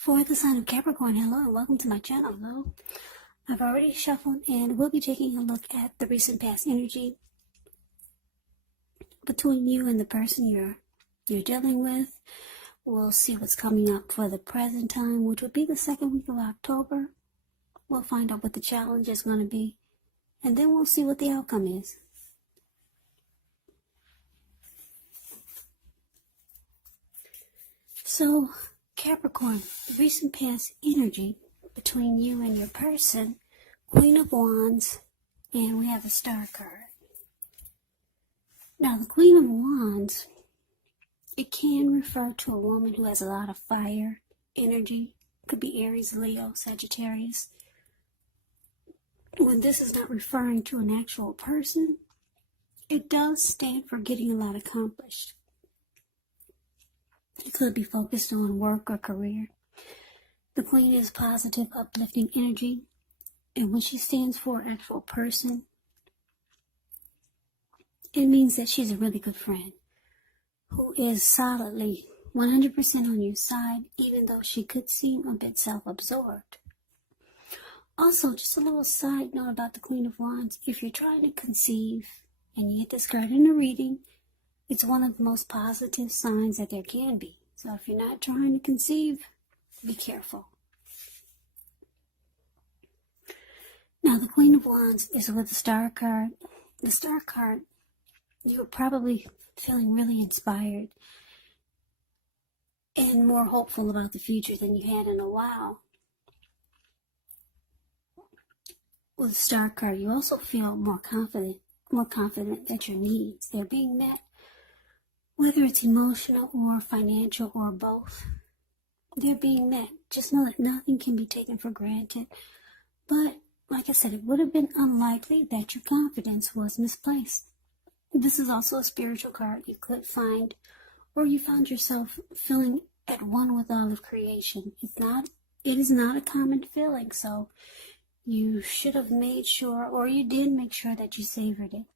For the sign of Capricorn, hello and welcome to my channel. Hello. I've already shuffled and we'll be taking a look at the recent past energy between you and the person you're dealing with. We'll see what's coming up for the present time, which would be the second week of October. We'll find out what the challenge is going to be, and then we'll see what the outcome is. So, Capricorn, recent past energy between you and your person, Queen of Wands, and we have a Star card. Now, the Queen of Wands, it can refer to a woman who has a lot of fire energy. Could be Aries, Leo, Sagittarius. When this is not referring to an actual person, it does stand for getting a lot accomplished. It could be focused on work or career. The Queen is positive, uplifting energy. And when she stands for an actual person, it means that she's a really good friend who is solidly 100% on your side, even though she could seem a bit self-absorbed. Also, just a little side note about the Queen of Wands. If you're trying to conceive and you get this card in a reading, it's one of the most positive signs that there can be. So if you're not trying to conceive, be careful. Now, the Queen of Wands is with the Star card. The Star card, you're probably feeling really inspired and more hopeful about the future than you had in a while. With the Star card, you also feel more confident that your needs, they're being met. Whether it's emotional or financial or both, they're being met. Just know that nothing can be taken for granted. But, like I said, it would have been unlikely that your confidence was misplaced. This is also a spiritual card you could find, or you found yourself feeling at one with all of creation. It is not a common feeling, so you should have made sure, or you did make sure that you savored it.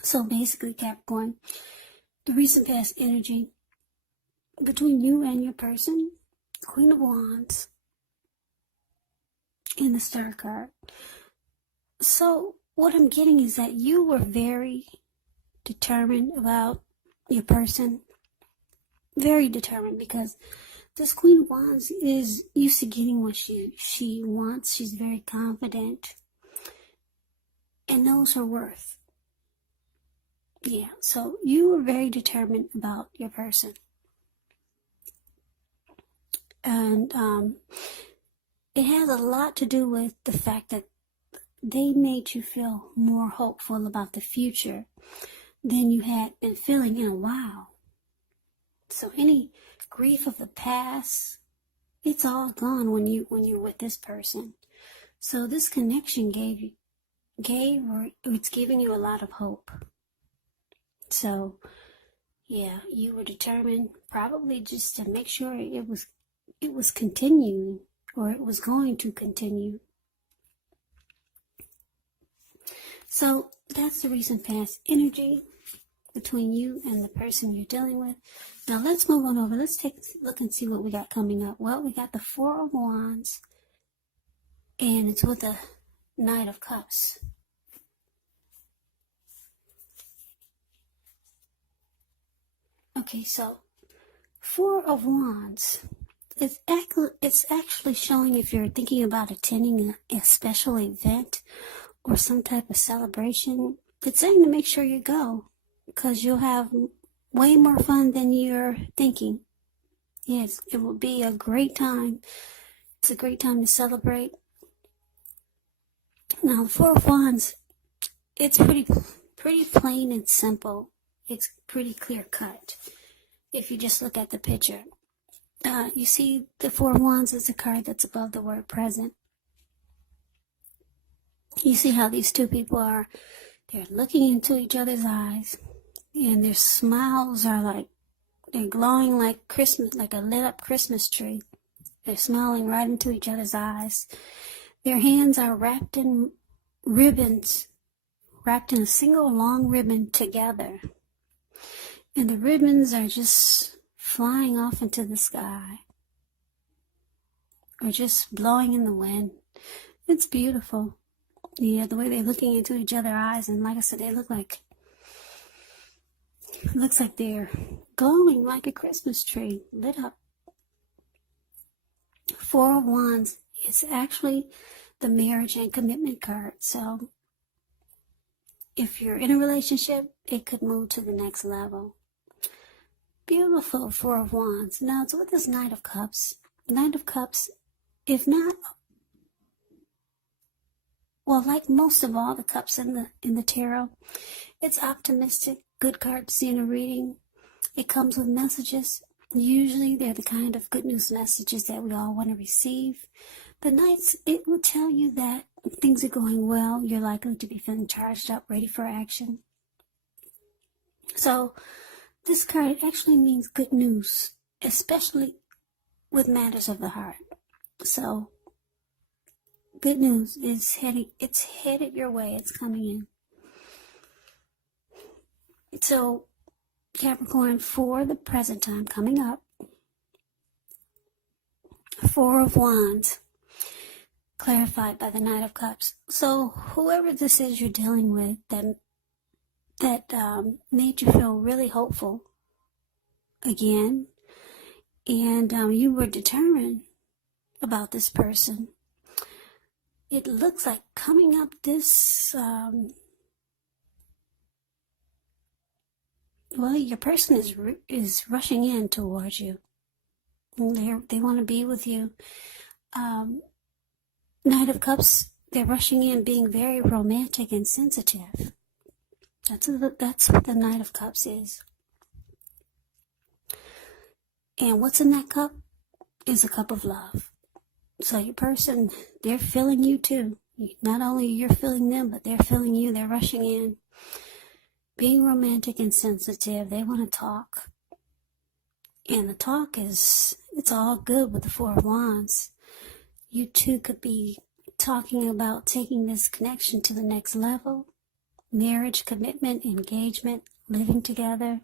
So basically, Capricorn, the recent past energy between you and your person, Queen of Wands, and the Star card. So what I'm getting is that you were very determined about your person. Very determined, because this Queen of Wands is used to getting what she wants. She's very confident and knows her worth. Yeah, so you were very determined about your person. And it has a lot to do with the fact that they made you feel more hopeful about the future than you had been feeling in a while. So any grief of the past, it's all gone when you're with this person. So this connection it's giving you a lot of hope. So, yeah, you were determined probably just to make sure it was continuing, or it was going to continue. So that's the recent past energy between you and the person you're dealing with. Now let's move on over. Let's take a look and see what we got coming up. Well, we got the Four of Wands, and it's with the Knight of Cups. Okay, so Four of Wands, it's actually showing if you're thinking about attending a special event or some type of celebration. It's saying to make sure you go, because you'll have way more fun than you're thinking. Yes, it will be a great time. It's a great time to celebrate. Now, the Four of Wands, it's pretty plain and simple. It's pretty clear cut. If you just look at the picture, you see the Four of Wands is a card that's above the word present. You see how these two people they're looking into each other's eyes, and their smiles are they're glowing like Christmas, like a lit up Christmas tree. They're smiling right into each other's eyes. Their hands are wrapped in ribbons, wrapped in a single long ribbon together. And the ribbons are just flying off into the sky or just blowing in the wind. It's beautiful. Yeah, the way they're looking into each other's eyes, and like I said, they look like, it looks like they're glowing like a Christmas tree, lit up. Four of Wands is actually the marriage and commitment card. So if you're in a relationship, it could move to the next level. Beautiful Four of Wands. Now it's with this Knight of Cups. Knight of Cups, if not, well, like most of all the cups in the tarot, it's optimistic, good card to see in a reading. It comes with messages. Usually they're the kind of good news messages that we all want to receive. The Knights, it will tell you that things are going well. You're likely to be feeling charged up, ready for action. So this card actually means good news, especially with matters of the heart. So good news is headed your way. It's coming in. So Capricorn, for the present time coming up, Four of Wands, clarified by the Knight of Cups. So whoever this is you're dealing with that made you feel really hopeful again, and you were determined about this person. It looks like coming up this, well, your person is rushing in towards you. They want to be with you. Knight of Cups, they're rushing in, being very romantic and sensitive. That's what the Knight of Cups is. And what's in that cup is a cup of love. So your person, they're feeling you too. Not only you're feeling them, but they're feeling you. They're rushing in, being romantic and sensitive. They want to talk. And the talk it's all good with the Four of Wands. You two could be talking about taking this connection to the next level. Marriage, commitment, engagement, living together.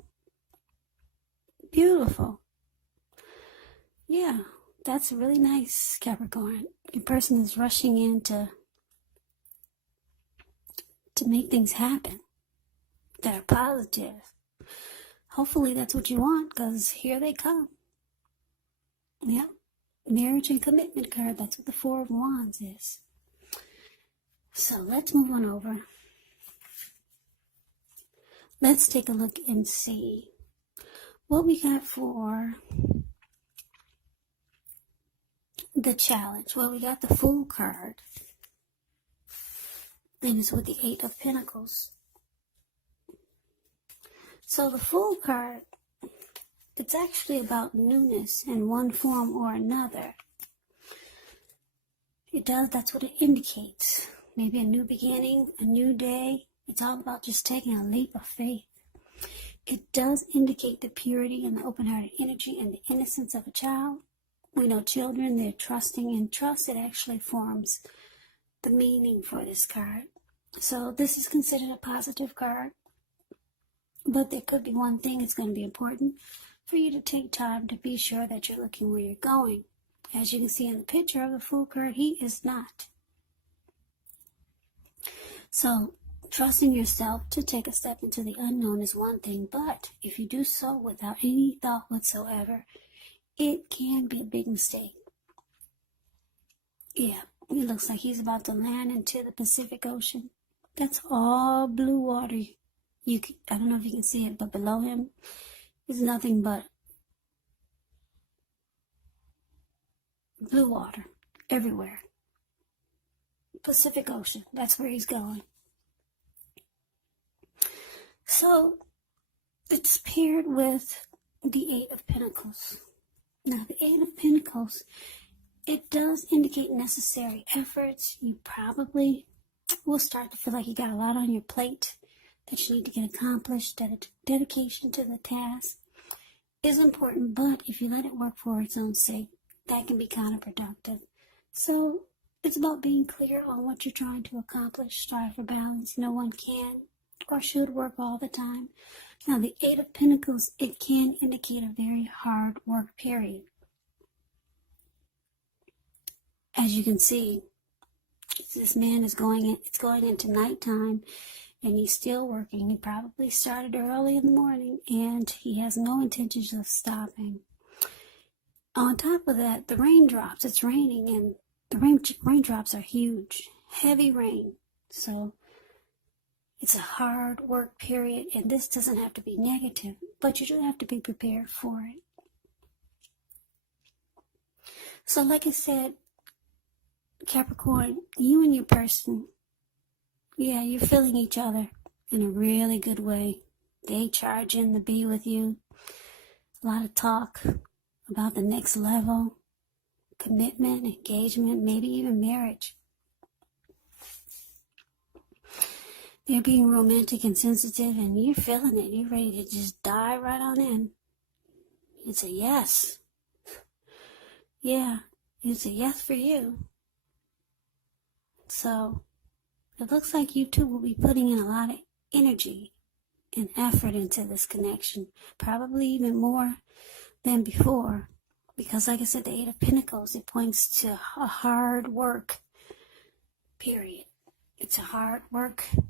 Beautiful. Yeah, that's really nice, Capricorn. Your person is rushing in to make things happen that are positive. Hopefully that's what you want, because here they come. Yep. Marriage and commitment card. That's what the Four of Wands is. So let's move on over. Let's take a look and see what we got for the challenge. Well, we got the Fool card. And it's with the Eight of Pentacles. So the Fool card, it's actually about newness in one form or another. That's what it indicates. Maybe a new beginning, a new day. It's all about just taking a leap of faith. It does indicate the purity and the open-hearted energy and the innocence of a child. We know children, they're trusting, and trust, it actually forms the meaning for this card. So this is considered a positive card. But there could be one thing. It's going to be important for you to take time to be sure that you're looking where you're going. As you can see in the picture of the Fool card, he is not. So trusting yourself to take a step into the unknown is one thing, but if you do so without any thought whatsoever, it can be a big mistake. Yeah, it looks like he's about to land into the Pacific Ocean. That's all blue water. I don't know if you can see it, but below him is nothing but blue water everywhere. Pacific Ocean, that's where he's going. So it's paired with the Eight of Pentacles. Now the Eight of Pentacles, it does indicate necessary efforts. You probably will start to feel like you got a lot on your plate that you need to get accomplished. Dedication to the task is important, but if you let it work for its own sake, that can be counterproductive. So it's about being clear on what you're trying to accomplish. Strive for balance. No one can or should work all the time. Now, the Eight of Pentacles, it can indicate a very hard work period. As you can see, this man is it's going into nighttime, and he's still working. He probably started early in the morning, and he has no intentions of stopping. On top of that, the raindrops, it's raining, and the raindrops are huge, heavy rain. So it's a hard work period, and this doesn't have to be negative, but you do have to be prepared for it. So like I said, Capricorn, you and your person, yeah, you're feeling each other in a really good way. They charge in to be with you. A lot of talk about the next level, commitment, engagement, maybe even marriage. They're being romantic and sensitive, and you're feeling it. You're ready to just dive right on in. It's a yes. Yeah, it's a yes for you. So it looks like you two will be putting in a lot of energy and effort into this connection, probably even more than before, because like I said, the Eight of Pentacles, it points to a hard work period. It's a hard working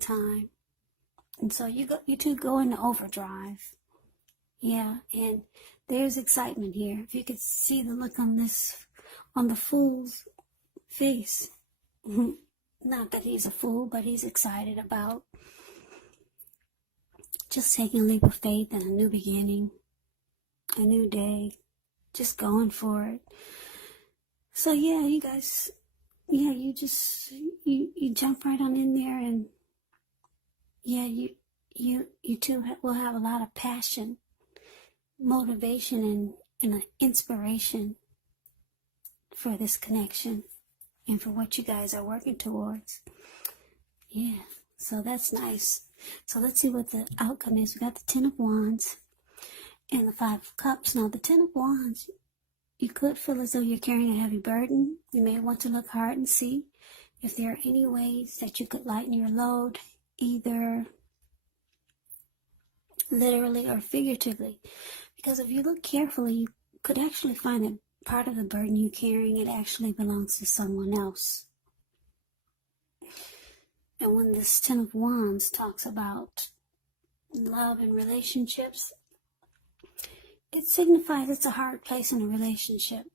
time, and so you two go into overdrive. Yeah, and there's excitement here. If you could see the look on the fool's face. Not that he's a fool, but he's excited about just taking a leap of faith and a new beginning, a new day, just going for it. So yeah, you guys, yeah, you jump right on in there, and yeah, you two will have a lot of passion, motivation, and an inspiration for this connection and for what you guys are working towards. Yeah, so that's nice. So let's see what the outcome is. We got the Ten of Wands and the Five of Cups. Now, the Ten of Wands, you could feel as though you're carrying a heavy burden. You may want to look hard and see if there are any ways that you could lighten your load, either literally or figuratively. Because if you look carefully, you could actually find that part of the burden you're carrying, it actually belongs to someone else. And when this Ten of Wands talks about love and relationships, it signifies it's a hard place in a relationship.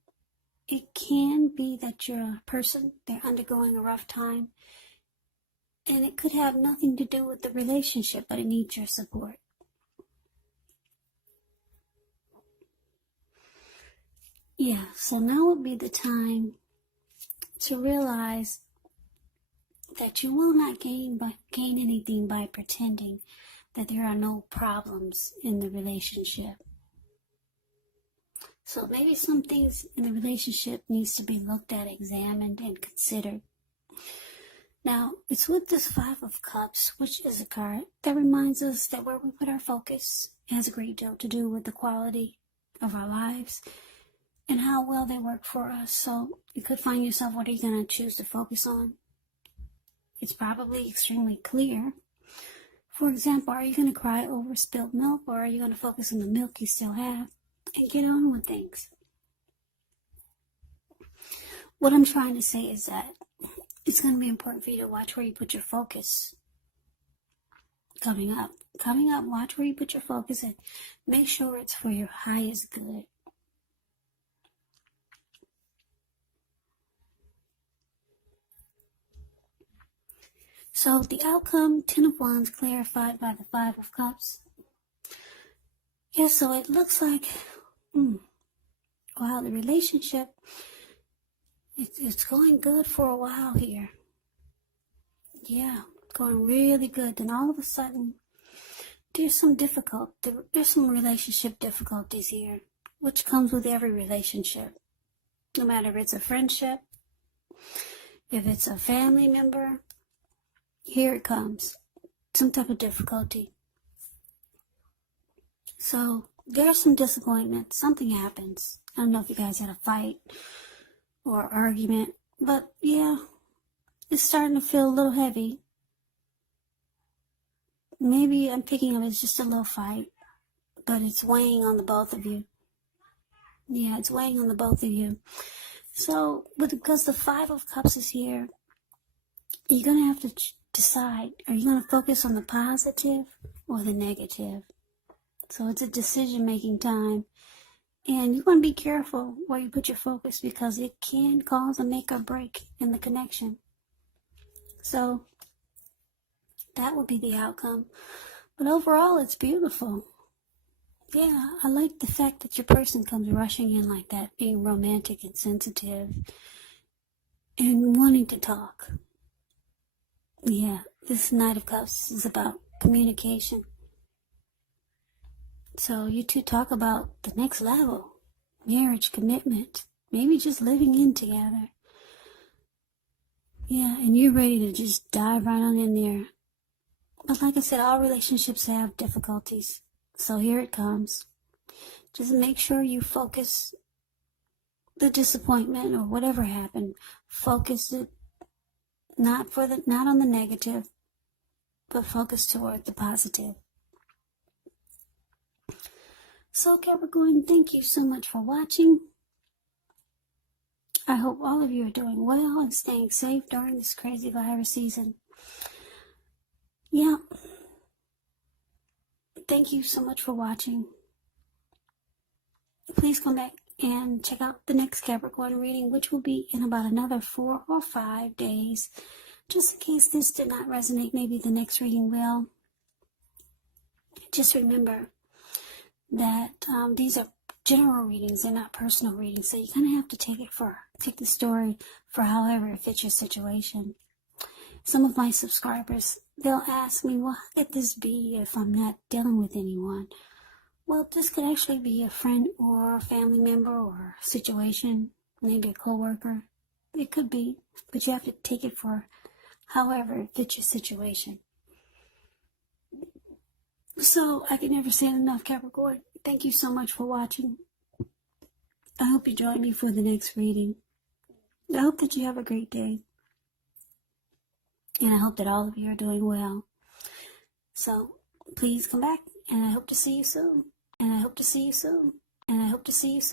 It can be that you're a person, they're undergoing a rough time, and it could have nothing to do with the relationship, but it needs your support. Yeah, so now would be the time to realize that you will not gain anything by pretending that there are no problems in the relationship. So maybe some things in the relationship needs to be looked at, examined, and considered. Now, it's with this Five of Cups, which is a card that reminds us that where we put our focus has a great deal to do with the quality of our lives and how well they work for us. So you could find yourself, what are you going to choose to focus on? It's probably extremely clear. For example, are you going to cry over spilled milk, or are you going to focus on the milk you still have and get on with things? What I'm trying to say is that it's going to be important for you to watch where you put your focus coming up. Watch where you put your focus and make sure it's for your highest good. So the outcome, Ten of Wands clarified by the Five of Cups. Yeah, so it looks like, wow, the relationship, it's going good for a while here. Yeah, going really good. Then all of a sudden, there's some relationship difficulties here, which comes with every relationship. No matter if it's a friendship, if it's a family member, here it comes. Some type of difficulty. So there's some disappointment. Something happens. I don't know if you guys had a fight or argument, but yeah, it's starting to feel a little heavy. Maybe I'm picking up it's just a little fight, but it's weighing on the both of you. Yeah, it's weighing on the both of you. So, because the Five of Cups is here, you're going to have to decide, are you going to focus on the positive or the negative? So it's a decision-making time. And you want to be careful where you put your focus because it can cause a make or break in the connection. So that will be the outcome. But overall, it's beautiful. Yeah, I like the fact that your person comes rushing in like that, being romantic and sensitive and wanting to talk. Yeah, this Knight of Cups is about communication. So you two talk about the next level, marriage, commitment, maybe just living in together. Yeah, and you're ready to just dive right on in there. But like I said, all relationships have difficulties. So here it comes. Just make sure you focus the disappointment or whatever happened. Focus it not on the negative, but focus toward the positive. So Capricorn, thank you so much for watching. I hope all of you are doing well and staying safe during this crazy virus season. Yeah. Thank you so much for watching. Please come back and check out the next Capricorn reading, which will be in about another 4 or 5 days. Just in case this did not resonate, maybe the next reading will. Just remember that these are general readings, they're not personal readings, so you kind of have to take the story for however it fits your situation. Some of my subscribers, they'll ask me, well, how could this be if I'm not dealing with anyone? Well, this could actually be a friend or a family member or a situation, maybe a coworker. It could be, but you have to take it for however it fits your situation. So, I can never say it enough, Capricorn. Thank you so much for watching. I hope you join me for the next reading. I hope that you have a great day. And I hope that all of you are doing well. So, please come back, and I hope to see you soon. And I hope to see you soon. And I hope to see you soon.